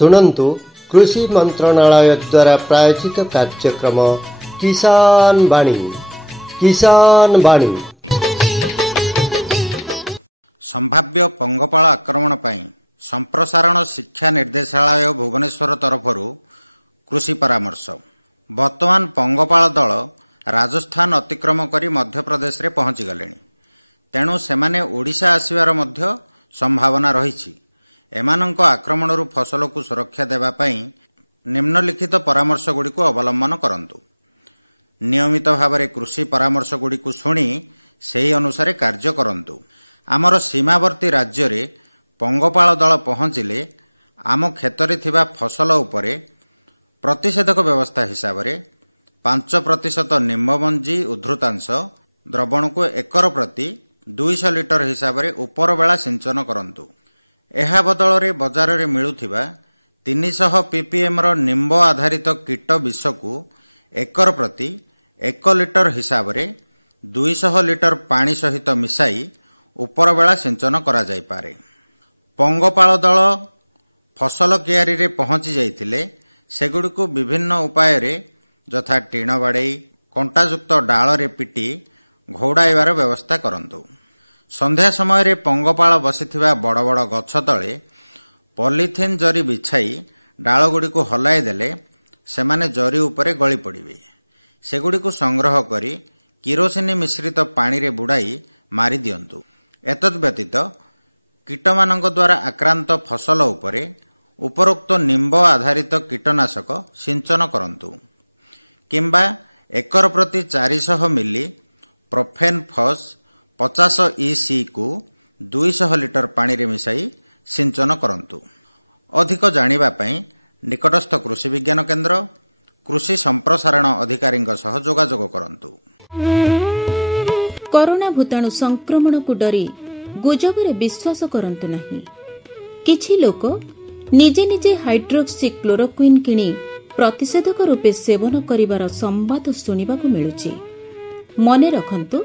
शुणन्तु कृषि मंत्रणालय द्वारा प्रायोजित कार्यक्रम किसान वाणी। किसान वाणी संभाव्य पंगपाल आक्रमण पर संप्रसारण शिक्षा निर्देशालय भुवनेश्वर तरफरु कृषि परामर्श। वर्तमान पंगपाल दल राजस्थान अतिक्रम करी मध्य प्रदेश रे पहुंची गलेनी, तेणु सेमाने ओडिशा आसिबार मध्य संभावना रही। एमानंक आक्रमणरू फसल को सुरक्षा देवा पई निम्नलिखित परामर्श गुड़ी को अवलंबन करंतु। नियमित भाव में कृषि परामर्श गुड़ी को शुणी सही अनुसार कार्य करंतु। आमर सीमावर्ती राज्य रे पंगपाल दल पहुँचिले आम क्षेत्र थिबा फसल उपरे प्रतिषेधक व्यवस्था हिसाब से 5% निम्बमंजी उद्धृतांश द्रवण को एकर प्रति 200 लिटर हिसाब से उपर बेला सिंचन करंतु। एहा बदल रे बजार रे मिलुथिबा 300 ppm रो निम्ब आधारित कीट विष को एकर प्रति 1 लिटर हिसाब से 200 लिटर पानी सहित मिसाई उपर बेला सिंचन करा जाय पारे। पंगपाल दल फसल कियारी रे पहुंची जाइथिले सेगुडी को विभिन्न उपाय रे यथा टीण बाड़े कंटायुक्त डाल रे पिटी घोड़ाइबार व्यवस्था करंतु। संध्या समय रे पंगपाल बसिथिबा बड़ बड़ गछ तले पॉलीथिन जरी बिछाई डाल गुडी को हलाई देले सेमाने जरी उपरे गली पड़िबे। सेगुडी को संग्रह करी किरोसिनी मिश्रित पानी रे बुड़ाई मारी दियंतु। एतद् व्यतीत कीटमानक द्वारा आक्रांत फसल उपरे उपरोक्त निम्ब आधारित कीटनाशक सिंचन करंतु किंबा एकर प्रति 400 मिली प्रोफेन फॉस 50 EC को 200 लिटर पानी रे मिसाई सिंचन करंतु। अधिक जानिबा पई निकटस्थ कृषि विज्ञान केंद्र कृषि संप्रसारण अधिकारी सह जोगाजोग करंतु। कोरोना भूताणु संक्रमण को डरी गुजबरे विश्वास करंतु नहीं। किछि लोक निजे निजे हाइड्रोक्सी क्लोरोक्विन किणी प्रतिषेधक रूपे सेवन करिवार संवाद सुनिबाकु मिलुछि। मने रखंतु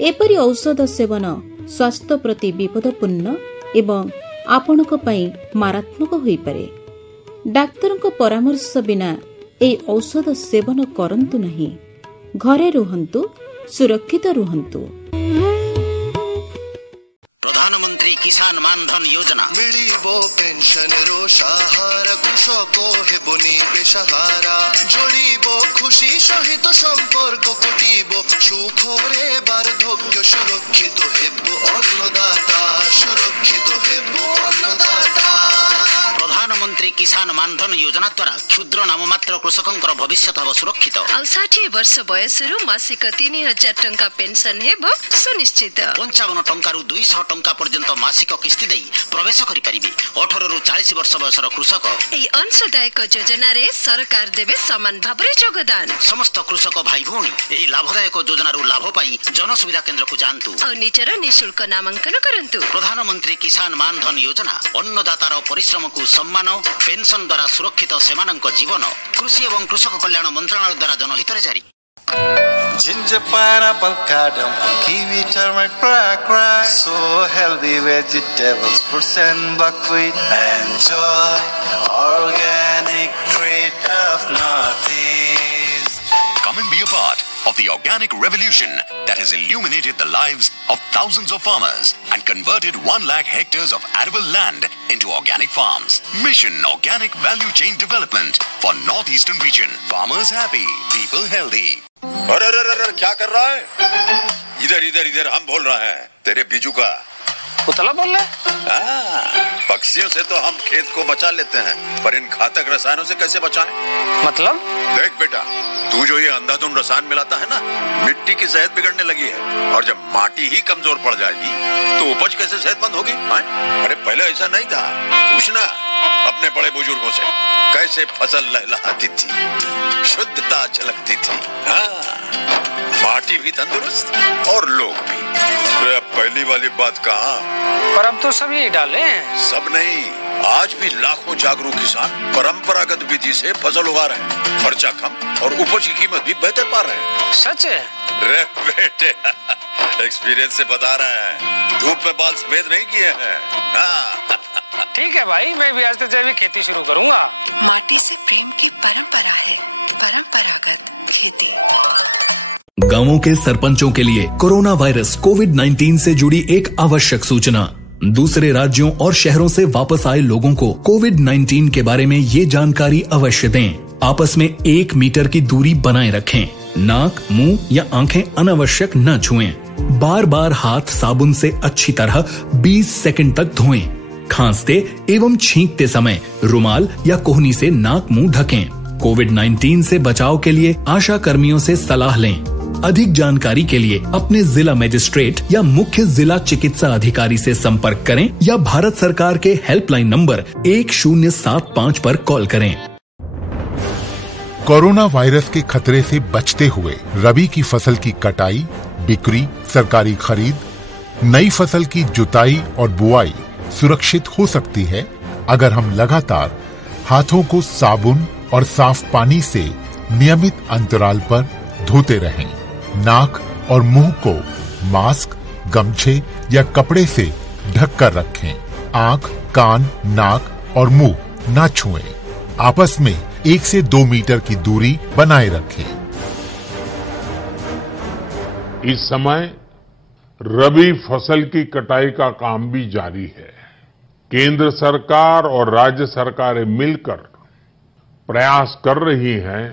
एपरि औषध सेवन स्वास्थ्य प्रति विपदपूर्ण एवं आपणक पई मारात्मक होई पारे। डाक्तरक परामर्श बिना ए औषध सेवन करंतु नहीं। घरे रुहंतु, सुरक्षित रुहंतु। प्रधानमंत्री किसान मानधन योजना मिलिबो पेंशन रो सहारा कृषको हेबोनी बेसहारा जोड़िबो खुशी सहित संपर्क कटिबो सुखरे बार्धक्य सुरक्षित हेबो अन्नदाता सुरक्षित हेबो अन्नदाता। प्रधानमंत्री किसान मानधन योजना द्वारा क्षुद्र नाममात्र कृषकंकर भविष्य हब सुरक्षित। 60 वर्ष बयसरू मासिक 3000 टंका पेंशन हेबो सुनिश्चित। 55 टंका 200 टंका पर्यंत मासिक किस्ती देई प्रवेश करि परिबे। 18 रु 40 वर्ष बयसर कृषक एई अंशदायक योजना रे सरकार देबे समान भाबरे योगदान। समस्त कृषक भाई भौणी एही लाभदायक योजना रु लाभ पाई जन सुविधा केंद्र को जानतु और निजर निशुल्क नामांकन करंतु। प्रधानमंत्री किसान मानधन योजना अन्नदातार परिश्रम को सम्मान पेंशन द्वारा सुरक्षित सेमानंक जीवन कृषि एवं कृषक कल्याण मंत्रालय द्वारा जनहित रे जारी। Ginger, pineapple, cardamom, kiwi, turmeric, black rice. So healthy vegetables, fruits and buckwheat. Enjoy organic treat of Northeast. Come and be a part of the organic revolution that has illuminated the lives of thousands of farmers and converted 1 lakh hectares of arable land into organic farms. Mission Organic Value Chain Development for Northeastern region. Farmers happy, people healthy. अरे क्या कर रहा है? इधर इधर इधर हम बोल रहे हैं तेरे बीजू का। उतला बोल रहे? पक्षियों से तो हम खेत को बचा लेते हैं, पर इन घातक रसायनों से कैसे बचाएं? मतलब? देख बेटा, तू जो ये अंधाधुंध रसायन मिलाता है ना, मिट्टी की सेहत बिगड़ने लगी है। और जब माटी ही कमजोर पड़ जाएगी तो उपज कैसे सेहतमंद होगी? अरे पहले ऐसा नहीं था। पूछना अपने बड़े बुजुर्गों से, कैसे फसल लहलहाती थी, शुद्धता झलकती थी। हाँ, माटी भी तंदुरुस्त और लोग भी। तो अब पहली वाली बात कहाँ? पर अब तो सब यही डाले हैं। सब नहीं, आज भी लाखों जागरूक किसान परंपरागत विधि से फसल उगा रहे हैं। खर्चा कम और उपज की कीमत भी बेहतर पा रहे हैं। सच है? रे बेटे, एक्सपीरियंस से बता रहे हैं। धूप में बाल सफेद नहीं किए हैं। हाँ। ठीक है भाई, मैं भी आज से जैविक खेती शुरू करूंगा। माटी से प्रेम की परंपरा है, परंपरागत खेती। गांवों के सरपंचों के लिए कोरोना वायरस कोविड-19 से जुड़ी एक आवश्यक सूचना। दूसरे राज्यों और शहरों से वापस आए लोगों को कोविड-19 के बारे में ये जानकारी अवश्य दें। आपस में 1 मीटर की दूरी बनाए रखें। नाक, मुंह या आंखें अनावश्यक न छुएं। बार बार हाथ साबुन से अच्छी तरह 20 सेकंड तक धोएं। खांसते एवं छींकते समय रुमाल या कोहनी से नाक मुंह ढकें। कोविड-19 से बचाव के लिए आशा कर्मियों से सलाह लें। अधिक जानकारी के लिए अपने जिला मजिस्ट्रेट या मुख्य जिला चिकित्सा अधिकारी से संपर्क करें या भारत सरकार के हेल्पलाइन नंबर 1075 पर कॉल करें। कोरोना वायरस के खतरे से बचते हुए रबी की फसल की कटाई, बिक्री, सरकारी खरीद, नई फसल की जुताई और बुआई सुरक्षित हो सकती है अगर हम लगातार हाथों को साबुन और साफ पानी से नियमित अंतराल पर धोते रहें। नाक और मुंह को मास्क, गमछे या कपड़े से ढककर रखें। आंख, कान, नाक और मुंह न छुएं। आपस में 1 से 2 मीटर की दूरी बनाए रखें। इस समय रबी फसल की कटाई का काम भी जारी है। केंद्र सरकार और राज्य सरकारें मिलकर प्रयास कर रही हैं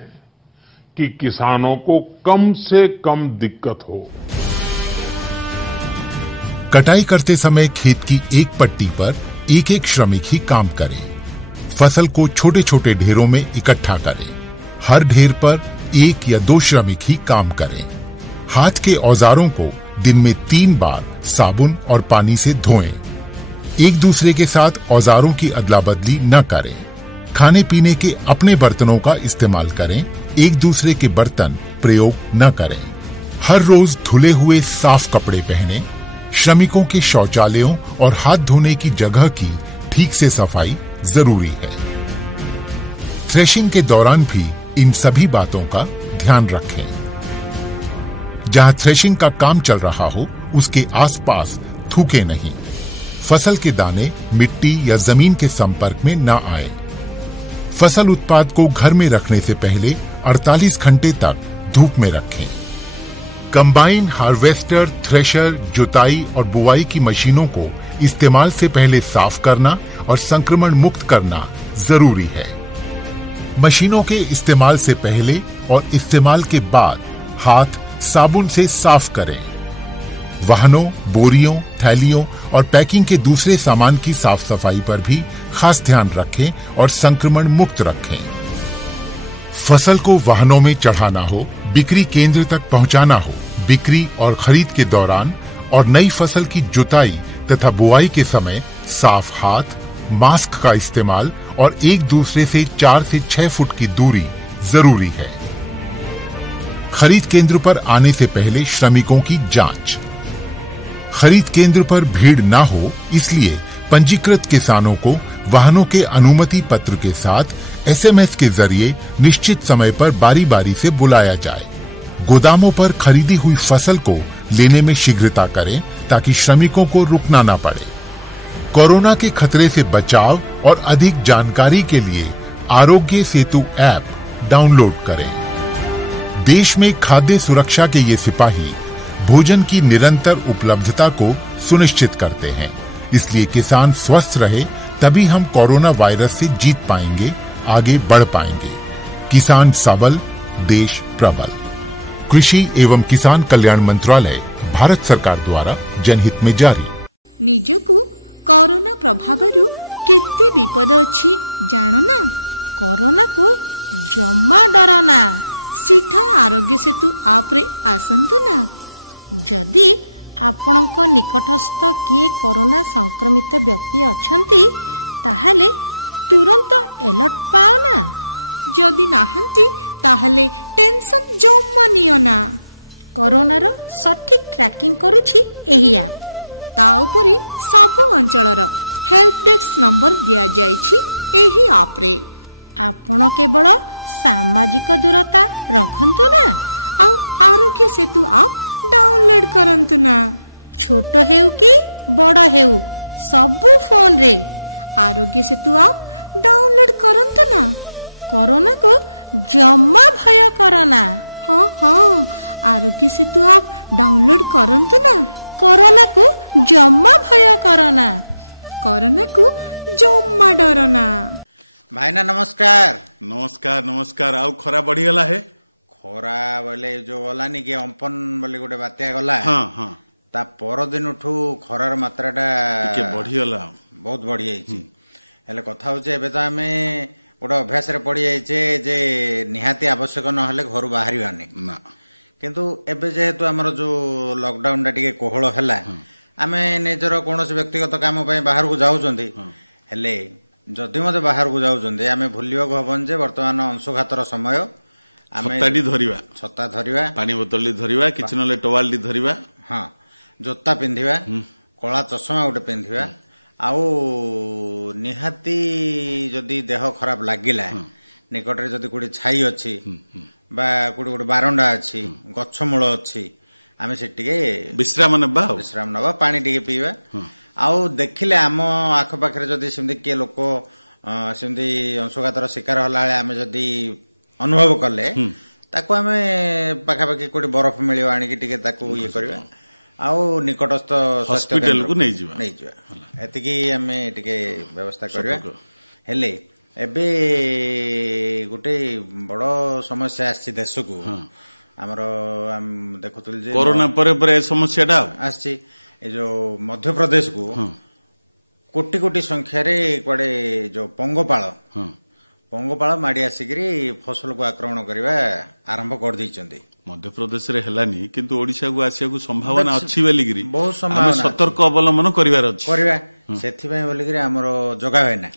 कि किसानों को कम से कम दिक्कत हो। कटाई करते समय खेत की एक पट्टी पर एक श्रमिक ही काम करे। फसल को छोटे छोटे ढेरों में इकट्ठा करें। हर ढेर पर 1 या 2 श्रमिक ही काम करें। हाथ के औजारों को दिन में 3 बार साबुन और पानी से धोएं। एक दूसरे के साथ औजारों की अदला बदली न करें। खाने पीने के अपने बर्तनों का इस्तेमाल करें। एक दूसरे के बर्तन प्रयोग न करें। हर रोज धुले हुए साफ कपड़े पहनें। श्रमिकों के शौचालयों और हाथ धोने की जगह की ठीक से सफाई जरूरी है। थ्रेशिंग के दौरान भी इन सभी बातों का ध्यान रखें। जहां थ्रेशिंग का काम चल रहा हो उसके आसपास थूके नहीं। फसल के दाने मिट्टी या जमीन के संपर्क में न आए। फसल उत्पाद को घर में रखने से पहले 48 घंटे तक धूप में रखें। कंबाइन, हार्वेस्टर, थ्रेशर, जुताई और बुआई की मशीनों को इस्तेमाल से पहले साफ करना और संक्रमण मुक्त करना जरूरी है। मशीनों के इस्तेमाल से पहले और इस्तेमाल के बाद हाथ साबुन से साफ करें। वाहनों, बोरियों, थैलियों और पैकिंग के दूसरे सामान की साफ सफाई पर भी खास ध्यान रखें और संक्रमण मुक्त रखें। फसल को वाहनों में चढ़ाना हो, बिक्री केंद्र तक पहुंचाना हो, बिक्री और खरीद के दौरान और नई फसल की जुताई तथा बुआई के समय साफ हाथ, मास्क का इस्तेमाल और एक दूसरे से 4 से 6 फुट की दूरी जरूरी है। खरीद केंद्र पर आने से पहले श्रमिकों की जांच। खरीद केंद्र पर भीड़ न हो इसलिए पंजीकृत किसानों को वाहनों के अनुमति पत्र के साथ SMS के जरिए निश्चित समय पर बारी बारी से बुलाया जाए। गोदामों पर खरीदी हुई फसल को लेने में शीघ्रता करें ताकि श्रमिकों को रुकना न पड़े। कोरोना के खतरे से बचाव और अधिक जानकारी के लिए आरोग्य सेतु ऐप डाउनलोड करें। देश में खाद्य सुरक्षा के ये सिपाही भोजन की निरंतर उपलब्धता को सुनिश्चित करते हैं। इसलिए किसान स्वस्थ रहे तभी हम कोरोना वायरस से जीत पाएंगे, आगे बढ़ पाएंगे। किसान सबल, देश प्रबल। कृषि एवं किसान कल्याण मंत्रालय, भारत सरकार द्वारा जनहित में जारी। निजकु कोरोना प्रभावरु केते विपद अछि जानो ना? कोरोना को जम्मा डरना। सीधा आरोग्य सेतु आप रे आसंतु ना। जदि आपणक निकटस्थ किए कोरोना संक्रमित व्यक्ति अछंती ताहले तुरंत अलर्ट पाओ ना। जदि नाहंती ताहले टेंशन जम्मा नियो ना। कोरोना रो सठिक ट्रैकिंग करूछि एही ऐप। ता उपरे सब अंचलर हेल्प डेस्क नंबर दिया जायछि एही ऐप रे। आपण केवल सामाजिक दूरता रखंतु ना आ आरोग्य सेतु ऐप डाउनलोड करंतु ना। छोट हेउ कि बड़ हेउ सबु फोन रे आरोग्य सेतु आप डाउनलोड करंतु ना। कोरोना को जम्मा भय करना। हाँ हाँ, आरोग्य सेतु आप डाउनलोड करंतु ना। कोरोना को जम्मा भय करना। कोरोना को जम्मा डरना। भाईना नमस्कार। नमस्कार नमस्कार। आउ खरा बढ़ीगला है। खरा बोले जो गलानी कि अंपन बोले गोटे बात्या गला। हाँ हाँ, ता पर दिन खरार मात्राटा बढ़ीगला, बहुत बढ़ी जाइए। हेले कथा होचे एबे तो आमे गोटे अभ्यास रे पड़ी जाइए जे निहाती आवश्यक नहले घर बाहरिबानी ना, किंतु एबे जेहेतु हमर जो लॉकडाउन टा टिके कोहळ हैला, आमे निजर कोनोसी व्यक्तिगत काम पई बाहर को जाउचंदी। हेले जदि मते बाहर को जाउचंदी आमे भूलिबा को हबन जे वर्तमान अंशुघातर समय। आमे छता धरिबा, पानी बोतल धरिबा, किछि नले टोवाल धरिबा, हाँ जोता पिंधिबा, कला चश्मा गोटे पिंधिबा। आउ निहाती जदि देह खराब लागिला, निकट रे जदि कोडी छाई अछि बा कोडी गोटे बारंडा अछि, गछमूल अछि, आमे सेटिके विश्राम नबा, पानी टिके पीबा। आउ देखिले आम आख पाखरे जदि सेमति के लोक सेमति अंशुघातर शिकार होला बेले आमे जदि अनुभव कले ताको आमे पाखापाखि कोडी बरफ मिलियो आनिकी टिके ताको ये करबा। आउ निकटस्थ हॉस्पिटल को नहीं जीवा एतिकी आमे टिके व्यवस्था करबा। हेले एबे गोटे बड़ समस्या आछि देश को। हमरो देखुतल जे कोरोना परे परे समस्याटा आछि। ए जो मध्य प्रदेश को कोटी कोटी संख्या रे कोडे जो पंगोपाल माड़ी आसिकरी फसल को आक्रमण करबा आरंभ कर दैचंदी। मध्य प्रदेश रे हेलानी किंतु ओडिशा को आसिया को संभावना अछि बेलिगिरी बहुत संभावना सतर्क अवलंबन करिवार अछि सेथि पय बोलिगिरी हमरो जगा होयना।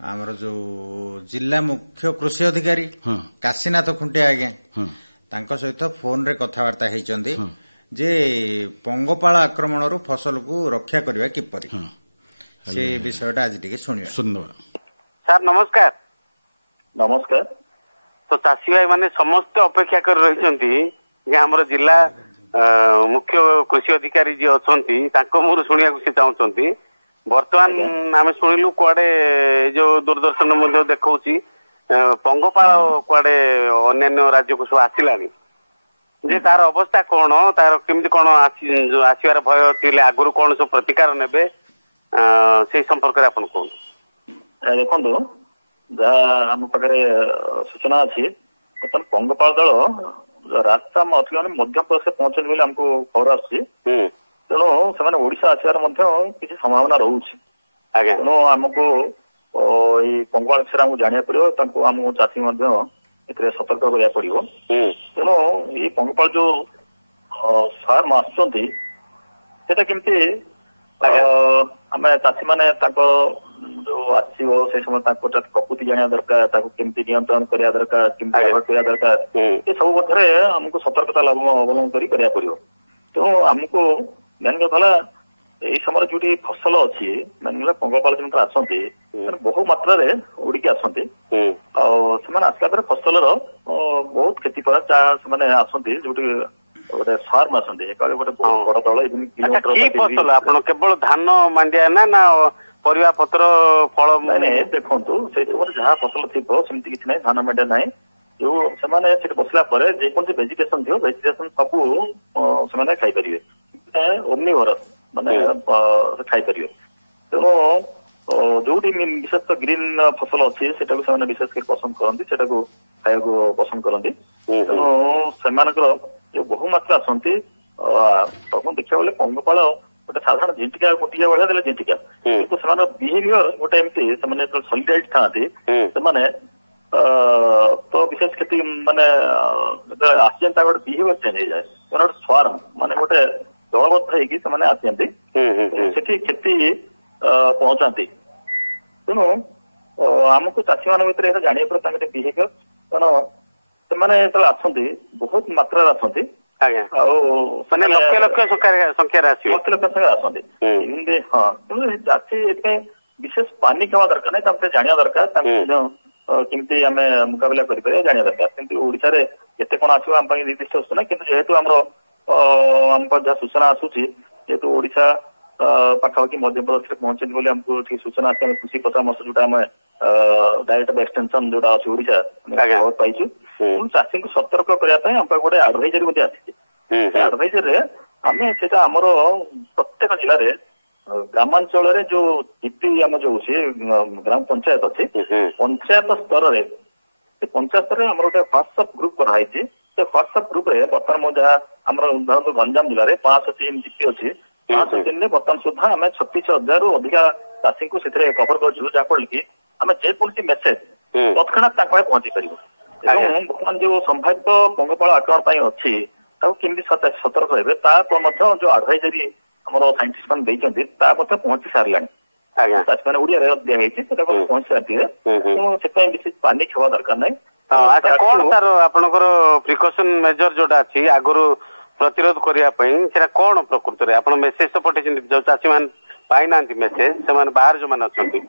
हमरो जो जिला मुख्य कृषि अधिकारी काशीनाथ खुंटिया आज्ञा तांको सहित फोन रे कथावार्ता हेचंदी जे पंगोपाल आक्रमण रु फसल को रक्षा करबा किपरि से विषयटा आज टिके सुनिबा। सर नमस्कार। नमस्कार। तो चाषी भाई माने समस्त अपेक्षा कर रही हमर जिला मुख्य कृषि अधिकारी जी अछंती ताको मोर सुनिया को से चाहउछंती। वर्तमान आमे सुनिलु कुआडे जो दूरदर्शन मध्ये देखौची पंगोपाल कुआडे अन्य राज्य को सब आसिलानी जे तार अवस्था कोन, तार केमति कोन आसीबार भय थिले आगुरु कोन सब प्रतिकार नेबे से संपर्क रे अपन कोन देखो जहाँ आम पाखे सूचना अच्छी बर्तमान पंगोपाल दल रास्ता मध्य प्रदेश पहुंचे बोले आमको खबर आसुची। तेणु से ओडिशा आसबार किसी संभावना रोचे। तेणु आमको पंगोपाल विषय आमको जाना पड़ो, आम चाषी सतर्क करा पड़ो। तेणु ये पंगोपाल जो फार्म आसटा केमती आम चाषी मैंने जो आसो से समय प्रकृति जाना दरकार, केमती नियंत्रण करा दरकार, केमती अवॉइड करा दरकार, ये सब मध्य आमको सतर्कता अवलंबन करा पड़ो। तेणु आमको मेन कथा यही समय जो फसल अच्छी मेन पंगोपाल जो आसती बहु मात्रा उड़िकी आसती आसला फसल बहुत क्षति करे आसती जो गोटे फार्म आसती गोटे बड़ दल। फसल आप केवल धान मांडिया ना परिवा पत्र फल नहीं देखो से जहाँ फसल थी सेमती किसी ना धान मांडिया ना जो से बसला जेको वेजिटेशन थी वेजिटेशन सब से खाई ओमनिभर माने खाई पारे। तेणु जो विशेष ग्रीन फसल अच्छी से विशेष पसंद करती से खाया पसंद करती। तेणु से बहुमात्रा आसती देखा गले पंगोपाल गोटे साधारण झिंटिका गोटे भाया देले झिंटिका किंतु से बिहेवियर गोटे एमती से सॉलिडाइज था तो विशेष क्षति माने आसी गोटे बिहेवियर चेंज हो जाए गोटे स्वार्म माने गोटे दलबद्ध होने आसती से क्षति पहुंचाती। तेणु आमको चाषी मान भर जाना पड़े बिहेवियर कारण से आसती बहुत मात्रा आसती लक्ष संख्या आसती। हाँ तेणु चाषी विशेष पानी खावा दरकार नहीं जाना दरकार केमती आम मुकाबला कर जाना दरकार। किंतु ओडिशा रे केते कोन आसीबा हम निर्दिष्ट सूचना किंतु जेहेतु हमरो जहाँ सूचना आसूची जेहेतु ओडिशा ପାଖାପାଖି ମଧ୍ୟପ୍ରଦେଶରେ ପହଞ୍ଚନ୍ତି ବୋଲି ଆମକୁ ଟିକେ ସୂଚନା ଆସିଛି। ଆମେ କୃଷି ପରାମର୍ଶ ଯୋଉଟା ଆମେ ଡାଇରେକ୍ଟ ଏକ୍ସଟେନସନ ଯୋଉଟା ଅଛି ଓଡିଶା ଖବର ପାଇଛୁ। ଚାଷୀଙ୍କୁ ସତର୍କ କରିବା ପାଇଁ ଆମ ଗୋଟେ ଆଡଭାଇଜରୀ ମଧ୍ୟ ଆସିଛି। ଆଡଭାଇଜରୀରେ ଆମେ ସେଟା ଆମର ପ୍ରତ୍ୟେକ ଜିଲ୍ଲାରେ ଗ୍ରାମାଞ୍ଚଳରେ ଯୋଉ ଜିପି ଆମ ଯୋଉ ଗ୍ରାମ ପଞ୍ଚାୟତ ଅଛି ପଞ୍ଚାୟତ ସ୍ତରରେ ସେ ପଞ୍ଚାୟତ ସ୍ତରରେ ଆମର ଗୋଟେ ହ୍ୱାଟ୍ସଆପ୍ ଗ୍ରୁପ କରାହେଇଛି। ସେ ହ୍ୱାଟ୍ସଆପ୍ ଗ୍ରୁପରେ ବର୍ତ୍ତମାନ ମୁଁ ଯାହା ଆମର ଧରନ୍ତୁ ଗଞ୍ଜାମ ଜିଲ୍ଲାରେ 503 ଜିପି ଅଛି। 503ରେ ବର୍ତ୍ତମାନ ସୁଦ୍ଧା ଆମେ 36,000ରୁ ଅଧିକା ଚାଷୀଙ୍କୁ ସେଥିରେ କଭର କରୁଛୁ, ଯାହାଫଳରେ କି ଆମେ ଯେକୌଣସି ମେସେଜ ତତ୍କ୍ଷଣାତ୍ ତାଙ୍କ ପାଖରେ ପହଞ୍ଚି ପାରିବ। ଏବଂ ବର୍ତ୍ତମାନ ଯୋଉ ସମ୍ଭାବ୍ୟ ପଙ୍ଗପାଳ ଆକ୍ରମଣ ପାଇଁ ଅଛି ତାକୁ କେମିତି ସତର୍କ ରହିବେ ତା ମଧ୍ୟ ଯୋଉ ଆଡଭାଇଜରୀ ଆମର ସାଇଣ୍ଟିଷ୍ଟ ମାନେ ଦେଇଛନ୍ତି ତା ମଧ୍ୟ ପହଞ୍ଚି ସାରିଲାଣି। ଚାଷୀମାନେ ଓଡିଆରେ ଦିଆହେଇଛି ସେଟା ପହଞ୍ଚି ସାରିଥିବେ। ସେଥିପାଇଁ ବିଶେଷ ପାନିକ ହେବା ଦରକାର ନାହିଁ। ଆଚ୍ଛା, କଣ ତାର ଆପଣଙ୍କର ପ୍ରିକସନ ମେଜର ଯୋଉଟା ଅଛି ଆଗରୁ ପ୍ରତିରୋଧ କରିବା ପାଇଁ ସେଟା କଣ ପ୍ରକୃତରେ ଆପଣ ମେସେଜ ତ ପଠେଇଛନ୍ତି? ଯୋଉ ଚାଷୀ ମାନେ ପାଇନାହାନ୍ତି ମେସେଜ ସେମାନେ ବାହାରେ ଯୋଉମାନେ ଅଛନ୍ତି।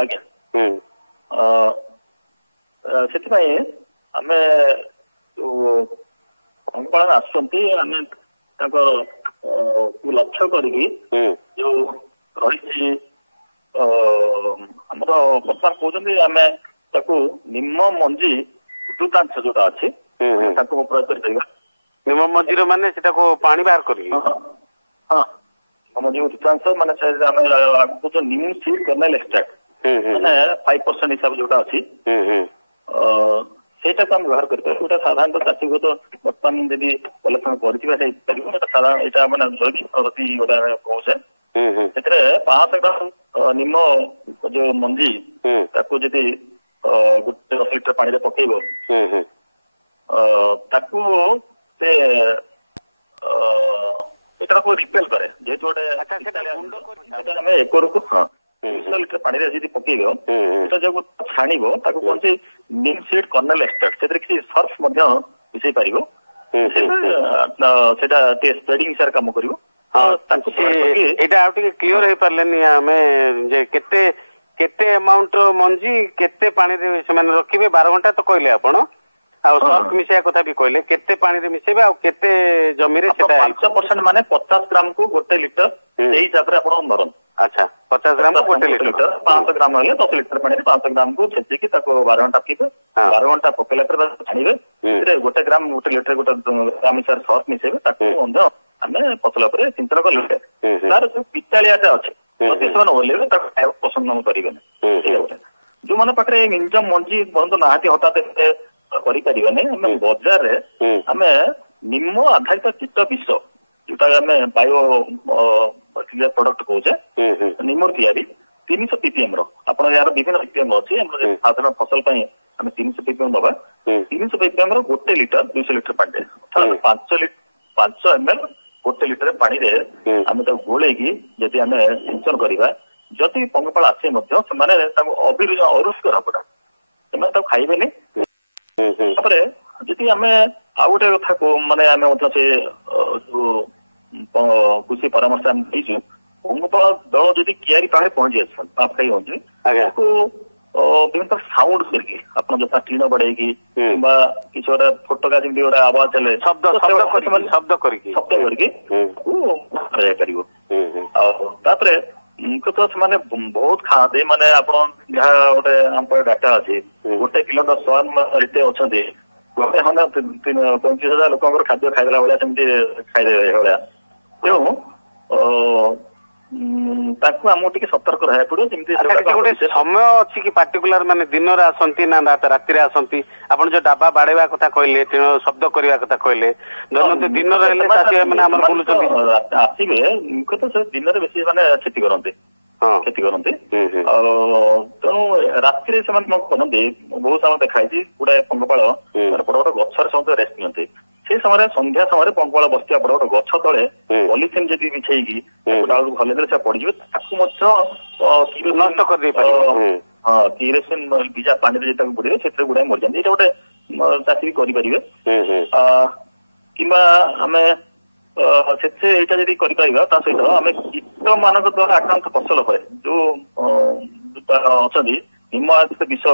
ଆଜ୍ଞା, ସେଥିପାଇଁ ଆମେ ଯୋଉ ପଙ୍ଗପାଳନ ଆସୁଛନ୍ତି ଆମେ ତାଙ୍କର ଲକ୍ଷ୍ୟ କରିକି ଯୋଉ ରହିଛି ଆମର ବର୍ତ୍ତମାନ କହୁଛନ୍ତି ଆମେ ତାକୁ ନିମ ମଞ୍ଜି ଉଦ୍ୟୁତାଂଶ ଯୋଉଟା ଅଛି ତାକୁ ପ୍ରୟୋଗ କରିପାରିବା। ନିମ ମଞ୍ଜିର ମାନେ ସେଟାକୁ ପାଣି ବାହାର କରିକି ହଁ ନିମ ମଞ୍ଜି ଉଦ୍ୟୁତାଂଶ ମାନେ ଆମେ ଆଗକୁ ଯୋଉ ନିମ ସିଡ୍ କର୍ନେଲ ଏକ୍ସଟ୍ରାକ୍ଟ ମାନେ 5% ହିସାବ ଯୋଉଟା ଅଛି ସେଇଟାକୁ ଆମେ ବ୍ୟବହାର କରିପାରିବା। ଯୋଉଟା ସାଧାରଣତଃ ଚାଷୀ ହୁଏତ ବର୍ତ୍ତମାନ ଯଦି କଲେକ୍ସନ କରିଥିବା ହେଇପାରିବ। ଏଇଟା ସାଧାରଣ ଏଇଟା ମାନେ ଜୈବିକ ପଦ୍ଧତି ଗୋଟେ ଆମେ କହୁଛେ। ସେଥିରେ 500 ଗ୍ରାମ ନିମ ଯୋଉ ମଞ୍ଜି ତାକୁ ଯଦି 10 ଲିଟର ପାଣିରେ ପକେଇବ ତାକୁ ସେ ଏଟାକୁ ରିପେଲ୍ କରେ। ଯେହେତୁ ଗୋଟେ ଆମେ ଏକରକୁ 200 ଲିଟର ପାଣିରେ ଯଦି ପକେଇବ ସେଟା ଯୋଉ ଛାଣିବ ତାକୁ କହନ୍ତି ନିମ୍ ସିଡ୍ କର୍ନେଲ ଏକ୍ସଟ୍ରାକ୍ଟ। ସେଥିରେ କିଛି ସର୍ଫ ମଧ୍ୟ ମିଶେଇ ପାରିବ। ସେଟା ଟିକେ ସ୍ପ୍ରେଡିଂ ହିସାବରେ କାମ କରିବ। ଏଇଟା ଆଉ ଟିକେ କ୍ଲିୟର ହେଇପାରିଲେନି ଆମେ ଯେ କେତେ କେତେ ଆମାଉଣ୍ଟ ମଞ୍ଜି କେତେ ପାଣିରେ ସେମାନେ ରଖିବେ? 12 ଘଣ୍ଟା ତ କହିଲେ ଆପଣ, ଆଉ ସର୍ଫ ମିଶେଇବା କଥା ବି କହିଲେ। କେତେ ପାଣିରେ ମିଶେଇବେ ଆଉ କେତେ ଜମିରେ ସେଟା? 5% ମାନେ 50 ଗ୍ରାମ କୁ 1 ଲିଟର ସେଇ ହିସାବରେ ଆପଣ ଧରନ୍ତୁ। ଆଚ୍ଛା, 50 ଗ୍ରାମ କୁ 1 ଲିଟର। 500 ଗ୍ରାମ ହେଲେ 10 ଲିଟର ପାଣିରେ 500 ଗ୍ରାମ କୁ ଛେଚିକି ତାକୁ 12 ଘଣ୍ଟା ପକେଇବେ। 12 ଘଣ୍ଟା ପକେଇଲା ପରେ ଛାଣିବେ। ସେଥିରେ 1 ଗ୍ରାମ 1 ଲିଟର 1 ଗ୍ରାମ ହିସାବରେ ସର୍ଫ ମିଶେଇବେ। ତାକୁ ମଧ୍ୟ ଆମେ ଫସଲ ଉପରେ ସିଞ୍ଚନ କଲେ ତାର ଯୋଉ ପିତାଳିଆଟା ଅଛି ଯଦି ସେମାନେ ଓହ୍ଲେଇବେ ତାକୁ ଖାଇବାକୁ ପସନ୍ଦ କରିବେନି। ଯୋଉମାନେ ପାଖରେ ନିଜ ମଞ୍ଜି ବନ୍ଧୁ ନାହାନ୍ତି ହଠାତ୍ କରିପାରିବେନି, ଆମେ ବଜାରରେ ଆମେ ନିମ ଆଧାରିତ କୀଟ ବିଷ ଯୋଉଟା ଆମେ ବାୟୋ ପ୍ରଡକ୍ଟ କହୁଛେ ନିମ ତିଆରି 300 ppm ର। ଆପଣ ଏହାର ବିଭିନ୍ନ ppm ଅଛି। ଆମର ସାଧାରଣ ଫସଲ ପାଇଁ ଆମେ 300 ppm ଦବା। 300 ppm ର 1 ଲିଟର 200 ଲିଟର ପାଣିରେ ଅର୍ଥାତ୍ 5 ml 1 ଲିଟର ପାଣିରେ ଆମେ ତାକୁ ଗୋଳେଇକି ଯଦି ଆମେ ସିଞ୍ଚନ କରିବା, ଯଦି ପଙ୍ଗପାଳ ଆସେ ମଧ୍ୟ ସେମାନେ ତାକୁ ଅରୁଷ୍କର ହବଟା ସେମାନେ ତାକୁ ଖାଇବେନି। ତାପରେ ଯଦି ଆମେ ଆଉ ଗୋଟେ କଥା ମାନେ ଆମେ ମଧ୍ୟ ସେ ଯୋଉ କୃଷି ପରାମର୍ଶ ଆମେ ଦେଇଛୁ, ପଙ୍ଗପାଳ ଦଳ ଯଦି କିଆରି ପାଖରେ ପହଞ୍ଚି ଆସନ୍ତି ପାଖାଇ ହୁଅନ୍ତି ତାକୁ ବିଭିନ୍ନ ସାଉଣ୍ଡ କରିକି ଆପଣ ଯଥା ଟିଣ ବଢେଇକି କିମ୍ବା କିଛି ଗୋଟେ ଫୋଟକା ଯେମିତି ଗୋଟେ ଆବାଜ ହେଲେ ଶବ୍ଦ କରିକି ଯାଇପାରିବ। ଆଉ ତାପରେ ମୁଖ୍ୟତଃ ସେମାନେ ବହୁତ ଖାଆନ୍ତି। ମାନେ ଆପଣ ଯାହା ଗୋଟେ ଆମ ଡାଟା ଅଛି 1 କିଲୋମିଟର ସ୍ୱାମ ଅଛନ୍ତି 35,000 ଲୋକଙ୍କର ଖାଦ୍ୟ ଖାଇଦେଲା ଭଳିଆ ସେମିତି ଖାଇଦେବେ ଭଳିଆ। ତେଣୁ ତାକୁ ଆମକୁ ଟିକେ ସତର୍କ ରହିବାକୁ ପଡିବ। ଯେମିତି ଗୋଟେ ସମୟ ଅଛି କି ପାର୍ଟିକୁଲାର, ମାନେ ଦିନରେ ଆସନ୍ତି ନା ରାତିରେ ଆସନ୍ତି? ଆପଣ ଯୋଉ ଡାବା ବାଡେଇବା କଥା କହିଲେ, ଶବ୍ଦ କରିବା କଥା କହିଲେ, ଧରନ୍ତୁ ଦିନରେ ହେଲେ ମାନେ ଆମର ବୁଲୁଛନ୍ତି ଆସିବେ, ମୁଖ୍ୟତଃ ସେ ଦିନରେ ବେଶୀ ମାନେ କ୍ଷତି କରନ୍ତି। ଆଉ ତେଣୁ ରାତିରେ ସେମାନେ କଣ କରନ୍ତି, ବହୁତ ସମୟ ଦେଖାହେଇଛି ଗୁଡାଏ ପଙ୍ଗପାଳ ବଡ ବଡ ଗଛରେ ସମସ୍ତେ ରେଷ୍ଟ ନିଅନ୍ତି। ସେ ସମୟରେ ସନ୍ଧ୍ୟା ସମୟରେ ପଙ୍ଗପାଳ ବସିଥିବା ବଡ ବଡ ଗଛ ତଳେ ପଲିଥିନ ଯଦି ବିଛେଇକି ଡାଳକୁ ହଲେଇଦେଲେ ସେ ପଡିଯିବେ। ତାକୁ ମଧ୍ୟ ନଷ୍ଟ କରିଦେଇପାରିବେ। କିରୋସିନ ଭିଜା ପାଣିରେ ଯଦି ତାକୁ ବୁଡିବେ ସେଥିରେ ଗୁଡାଏ ମରିଯାନ୍ତି। ଏଇଟା ଗୋଟେ ଚାଷୀ ବି କରିପାରିବେ। କିମ୍ବା ଆମେ ସେଥିରେ ଏଇଟା ଯଦି କରିପାରିବା, ତା ସହିତ ଆମେ କୀଟ ମାନଙ୍କ ଦ୍ଵାରା ଆକ୍ରାନ୍ତ ଫସଲ ଉପରେ ଯୋଉ ଅଛନ୍ତି ନିମ ଆଧାରିତ ବିଷ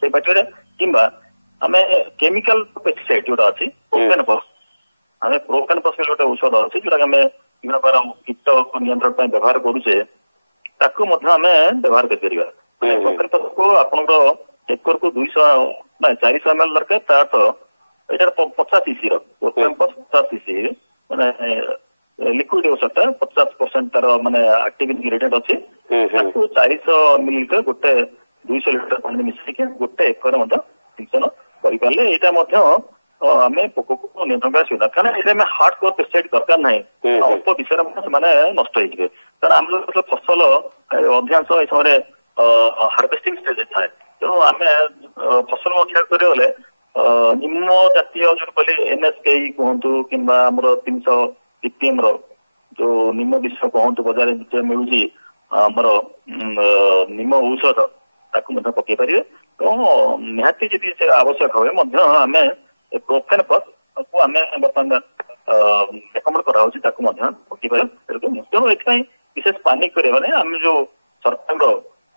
ସେଇ ପାଟିରେ, କିମ୍ବା ଆମେ କେମିକାଲ ପେଷ୍ଟିସାଇଡ୍ ଯୋଉଟା ଅଛି ପ୍ରୋପେନଫସ୍, ଆମେ ପ୍ରୋପେନଫସ୍ ଗୋଟେ ଔଷଧ ଅଛି ଯୋଉଟା ଆମେ विभिन्न प्रकार कीट नियंत्रण ପାଇଁ ବ୍ୟବହାର କରୁଛେ ତାକୁ ମଧ୍ୟ ଆମେ ବ୍ୟବହାର କରିପାରିବା। को ଆପଣଙ୍କର एकरକୁ 200 ନା 400 ml ଦରକାର ତାର ଏଇଟା 50 cc ର 50 cc ମାନେ लिक्विड औषधटा 50% तार माने एक्टिव इंग्रेडिएंट अछि ताकू 400 मिलीलीटर गोटे 200 लीटर पानी मिसैके गोटे एकर मध्य सिंचन करि पाले एटा मध्य आमे पोको को नियंत्रण कर सुविधा कारण एटा में हार्ड कोर पेस्टिसाइड दरकार नाही अल्प विषय माने नष्ट होइबे कारण हम लोग फसल अधिकांश ए समय हार्वेस्टिंग स्टेज थाए तो आमे फसल मध्य करे बोले निम्न जातीय जो कहले एनएसके कहंतु किबा हमर 300 टीपीएम रो जो निम्न विषय कहंतु बाजार में मिलुची हमर निम्न औषध ताकू मध्य पके परिबे तो निहाती जति आवश्यक होय मध्य आमे प्रोफेनफॉस को आमे बर्तमान रेकमेंड करा होची ताकू मध्य पके परिबे तो एथाई विशेष पानी करे माने हम जो सरकार रो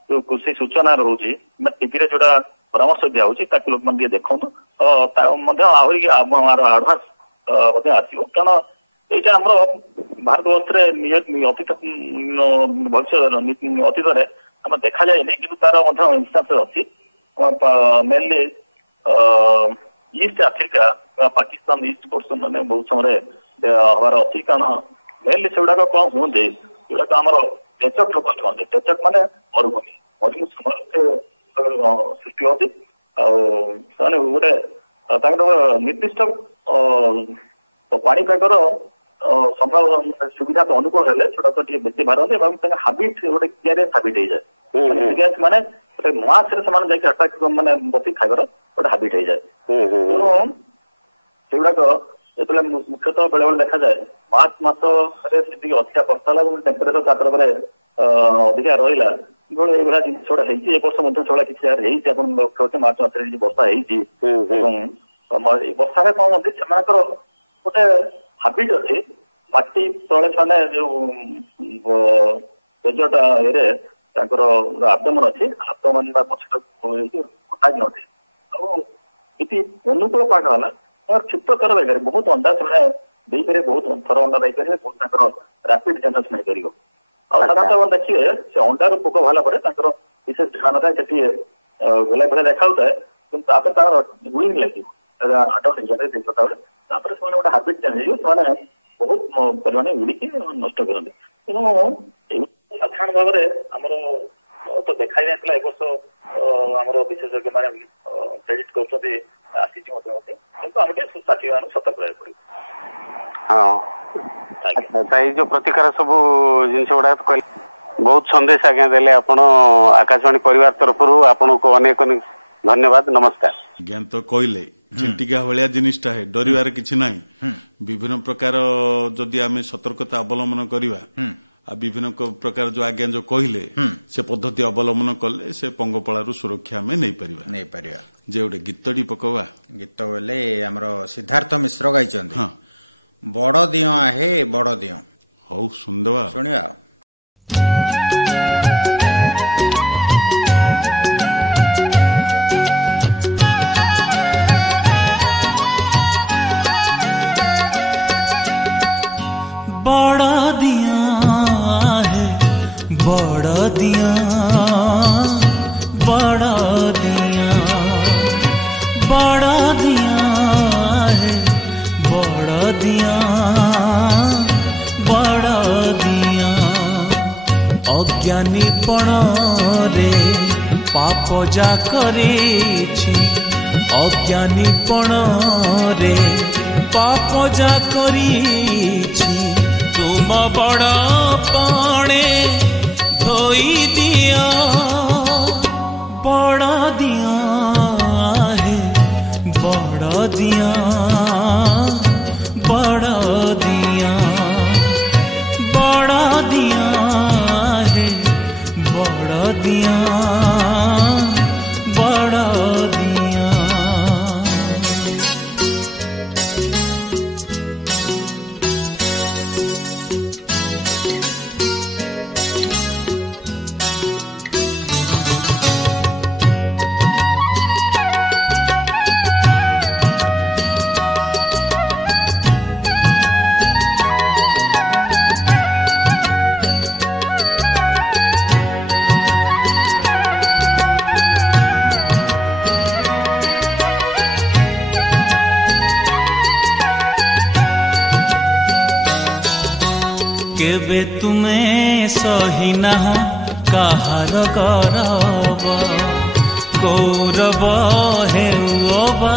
जो कृषि सूचना रहउची मैं टीवी रे जोडा परामर्श दिया होची ताकू लोक मन देखो ता मध्य आहुरी आमार एडवांस मध्य आसीओ कारण एटा हमरो भारत वर्ष रे अतीत भविष्य अतीत रे हम देखा जाय नै कि तार मध्य इंस्टेंस अछि mainly east Africa Pakistan east portion माने बहुत समय हमार अछि कारण मेनली सेडा को कोन होंदे जेडा हमरो टेचक लोक होंदे टेचक माने मरुभूमि समय से सृष्टि होती आने गोटे निर्दिष्ट पाणीपागर समय सुविधा तो अनुकूल हेले छोटा तो बेसी बारते हाबिट गोटे केयरलेस हाबिट हो जाए माने मास अटाक माने बसी खाइबार गोटे हाबिट हो जाए तेणु सेगुड़ाक जो मुख्यतः बेले बेले देखा जाए मार्च मस अधिका वर्षा है टेम्परेचर तापर अधिका रहा ये जिन वर्ष से किसी मार्च मस वर्षा वर्षा कौन गोटे हाबिट अच्छे माटी तले से जो तेजटा ये आब्डोमेन अच्छे आब्डोमेन फटा ये अनुकूल पाठ है क्षिप्रतर जगह बहुत अंडा से बहुत थर अंडा दे पारे बहुत रैपिड जनरेशन हो साधारणतः देखिए से अंडार पोक बाहर पर विशेष ध्यान था गोला भाई देखा है कि विंग लगे अडल्ट गोटे हाबिट चेंज हो बहुत परिमाण उड़िकी नष्ट करते तेणु साधारण भाव में आमर तो देखा जाता एक वर्ष आम विशेषज्ञ मैंने क्रेडिट कर साथी मान सतर्क रहा पड़े हाँ जो प्रतिकार सब जिन गुड़ा बहुत संदेश आज्ञा देले आपण आकाशवाणी परिवार तरफ आपन को अनेक धन्यवाद नमस्कार। आज्ञा तो कहले चिंटिका भाया जिनिसटा है डरिवार किछि नाही विभिन्न प्रकार जदि आमे सतर्कता अवलंबन करिवा आ विभिन्न प्रकार जो आज्ञा जो कहले से पद्धति अवलंबन कले से पंगपाळारू सुरक्षा में नहीं परिवा जे गोटे गीतटी पकवा गीत बोले हमरो सिद्धार्थ मिश्र गाइचंदी बड़ दियो आहे बड़ दियो हौ सुनदवा सुनिया बड़ा दिया है बड़ा दिया बड़ा दिया बड़ा दिया है बड़ा दिया बड़ा दिया अज्ञानी पणरे पाप जा करेछि अज्ञानी पणरे पाप जा करेछि तुम बड़ पाणे धोई दिया बड़ दिया है बड़ दिया बड़ दिया बड़ दिया है बड़ दिया बड़ दिया केबे तुमे सही नाह काहार गौरव कौरव हेउ अबा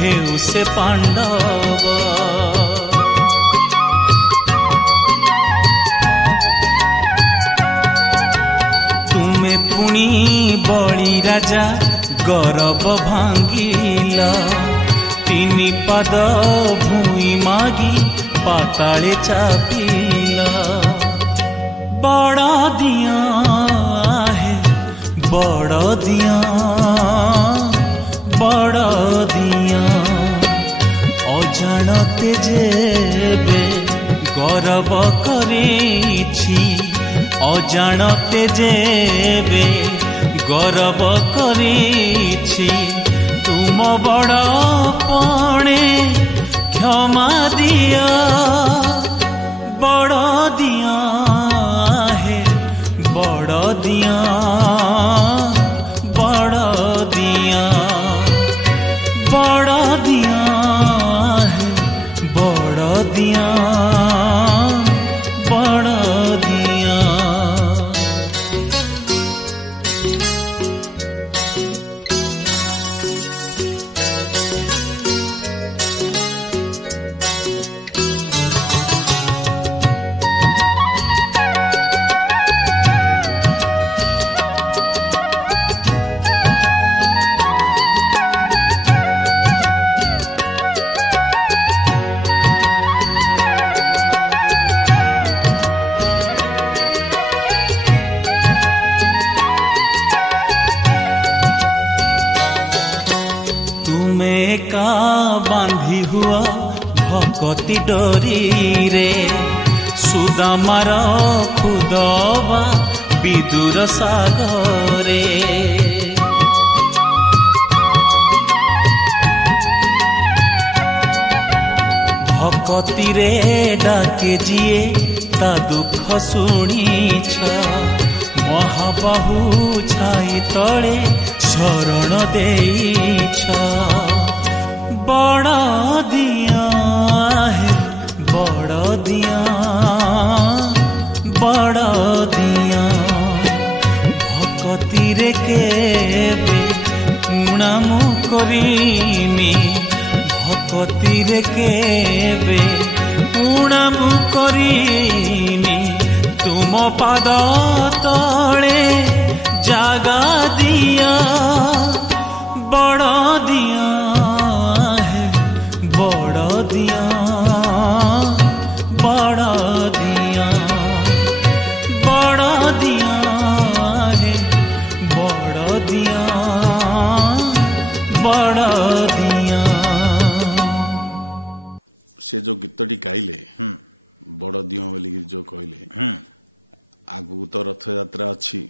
हेउ से पांडव तुमे पुणी बळी राजा गौरव भांगिल तीन पाद भूई मागी पाताले चापिल बड़ दिया है बड़ दिया बड़ दिया अजाणते जेबे गौरव करेछि अजाणते जेबे गौरव करेछि तुम बड़ पणे क्षमा दिया बड़ दिया है बड़ दिया बड़ दिया बड़ दिया है बड़ दिया बड़ दिया बांधी हुआ भक्ति डोरी रे सुदामार खुदबा विदुर सागरे भक्ति रे डाके जिए ता दुख शुणीछ महाबाहु छाई तले शरण देईछ बड़ दिया है बड़ दिया बड़ दिया भक्ति रे केबे उणा मु करिनी भक्ति रे केबे उणा मु करिनी तुम पाद तले जागा दिया बड़ दिया बड़ दिया बड़ दिया बड़ दिया है बड़ दिया बड़ दिया से जो गीतटी गाइले बड़ दिया बोली जो कहले आगु तो रथ यात्रा अच्छी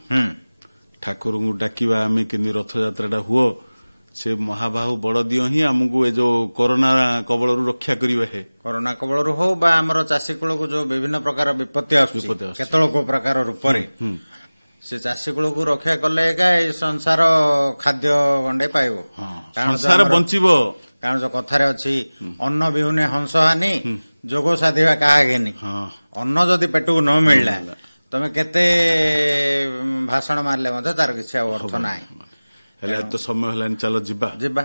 ठाकुर को डाकिबा आमे केनी रथ यात्राटा हुओ से महाबाहु बड़ दियो ही आमको ए जो कोरोना कबल रक्षा करिवे है कोरोना कबल हो बा हमर चासी कुल को जो विभिन्न प्रकार विपत्ति आसुची केतल को प्रकार रूप रे से चासी कुल को रक्षा कले का ए संसार खाद्य गंडे पाइबो संसार बंचिबो कारण जो कथारे अछि अन्न बिहुने हंस हानि जोगो साधिवा काहा गेनी अन्न जदि पेटू न मिलला तमे केते भाषण मारले मते तार किछ अर्थ नाही हेले तो समय हलान चलो जिबा जिबा